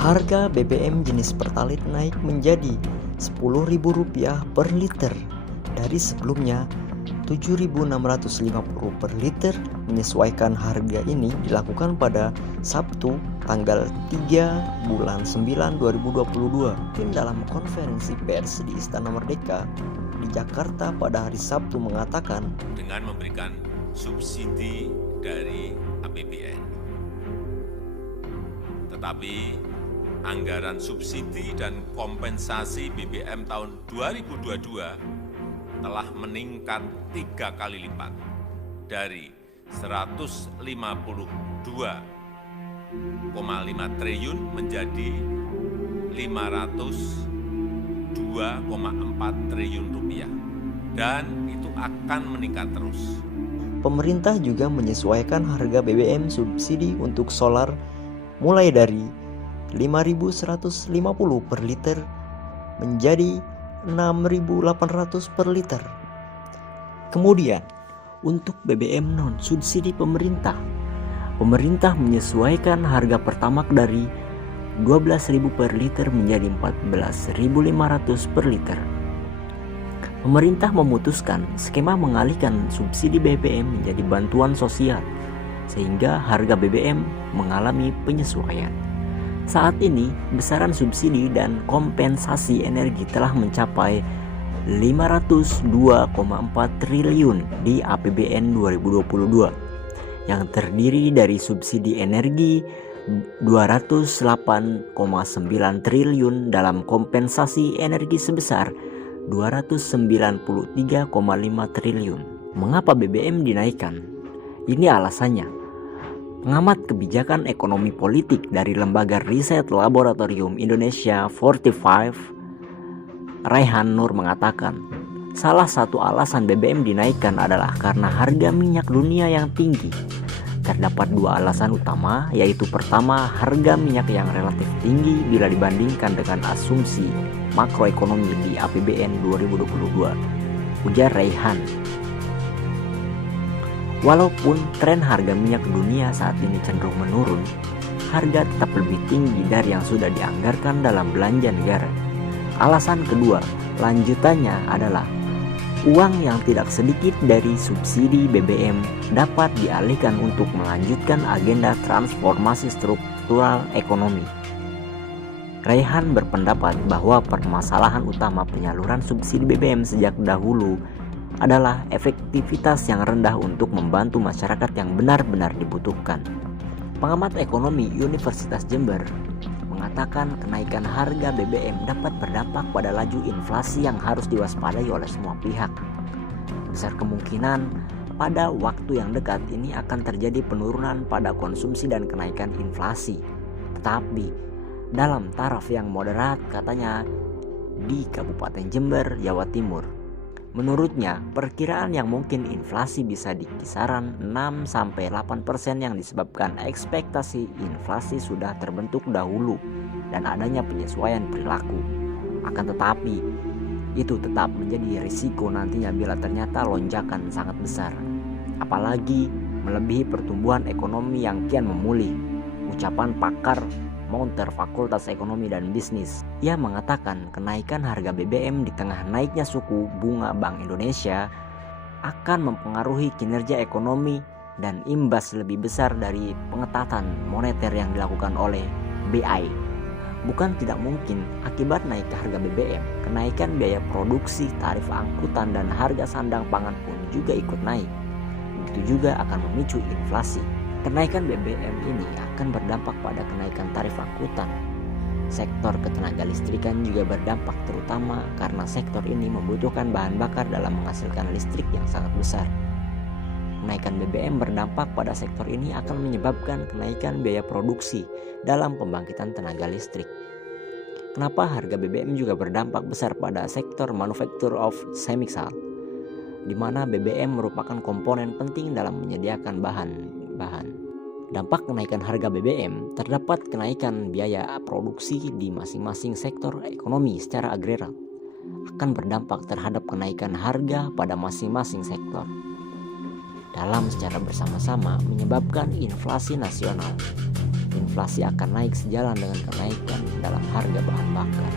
Harga BBM jenis Pertalite naik menjadi Rp10.000 per liter dari sebelumnya Rp7.650 per liter. Menyesuaikan harga ini dilakukan pada Sabtu tanggal 3 bulan 9 2022. Dalam konferensi pers di Istana Merdeka di Jakarta pada hari Sabtu mengatakan dengan memberikan subsidi dari APBN. Tetapi anggaran subsidi dan kompensasi BBM tahun 2022 telah meningkat 3 kali lipat dari Rp152,5 triliun menjadi Rp502,4 triliun dan itu akan meningkat terus. Pemerintah juga menyesuaikan harga BBM subsidi untuk solar mulai dari Rp5.150 per liter menjadi Rp6.800 per liter. Kemudian, untuk BBM non-subsidi pemerintah menyesuaikan harga Pertamax dari Rp12.000 per liter menjadi Rp14.500 per liter. Pemerintah memutuskan skema mengalihkan subsidi BBM menjadi bantuan sosial, sehingga harga BBM mengalami penyesuaian. Saat ini, besaran subsidi dan kompensasi energi telah mencapai Rp502,4 triliun di APBN 2022, yang terdiri dari subsidi energi Rp208,9 triliun dalam kompensasi energi sebesar Rp293,5 triliun. Mengapa BBM dinaikkan? Ini alasannya. Pengamat kebijakan ekonomi politik dari Lembaga Riset Laboratorium Indonesia 45, Raihan Nur mengatakan, salah satu alasan BBM dinaikkan adalah karena harga minyak dunia yang tinggi. Terdapat dua alasan utama, yaitu pertama, harga minyak yang relatif tinggi bila dibandingkan dengan asumsi makroekonomi di APBN 2022, ujar Raihan. Walaupun tren harga minyak dunia saat ini cenderung menurun, harga tetap lebih tinggi dari yang sudah dianggarkan dalam belanja negara. Alasan kedua, lanjutannya adalah uang yang tidak sedikit dari subsidi BBM dapat dialihkan untuk melanjutkan agenda transformasi struktural ekonomi. Raihan berpendapat bahwa permasalahan utama penyaluran subsidi BBM sejak dahulu adalah efektivitas yang rendah untuk membantu masyarakat yang benar-benar dibutuhkan. Pengamat ekonomi Universitas Jember mengatakan kenaikan harga BBM dapat berdampak pada laju inflasi yang harus diwaspadai oleh semua pihak. Besar kemungkinan pada waktu yang dekat ini akan terjadi penurunan pada konsumsi dan kenaikan inflasi. Tetapi dalam taraf yang moderat, katanya, di Kabupaten Jember, Jawa Timur. Menurutnya, perkiraan yang mungkin inflasi bisa di kisaran 6-8% yang disebabkan ekspektasi inflasi sudah terbentuk dahulu dan adanya penyesuaian perilaku. Akan tetapi, itu tetap menjadi risiko nantinya bila ternyata lonjakan sangat besar, apalagi melebihi pertumbuhan ekonomi yang kian memulih, ucapan pakar Monter Fakultas Ekonomi dan Bisnis. Ia mengatakan kenaikan harga BBM di tengah naiknya suku bunga Bank Indonesia akan mempengaruhi kinerja ekonomi dan imbas lebih besar dari pengetatan moneter yang dilakukan oleh BI. Bukan tidak mungkin akibat naik harga BBM, kenaikan biaya produksi, tarif angkutan, dan harga sandang pangan pun juga ikut naik. Begitu juga akan memicu inflasi. Kenaikan BBM ini akan berdampak pada kenaikan tarif angkutan. Sektor ketenaga listrikan juga berdampak, terutama karena sektor ini membutuhkan bahan bakar dalam menghasilkan listrik yang sangat besar. Kenaikan BBM berdampak pada sektor ini akan menyebabkan kenaikan biaya produksi dalam pembangkitan tenaga listrik. Kenapa harga BBM juga berdampak besar pada sektor manufacture of chemical, di mana BBM merupakan komponen penting dalam menyediakan bahan. Dampak kenaikan harga BBM terdapat kenaikan biaya produksi di masing-masing sektor ekonomi secara agregat, akan berdampak terhadap kenaikan harga pada masing-masing sektor dalam secara bersama-sama menyebabkan inflasi nasional. inflasi akan naik sejalan dengan kenaikan dalam harga bahan bakar.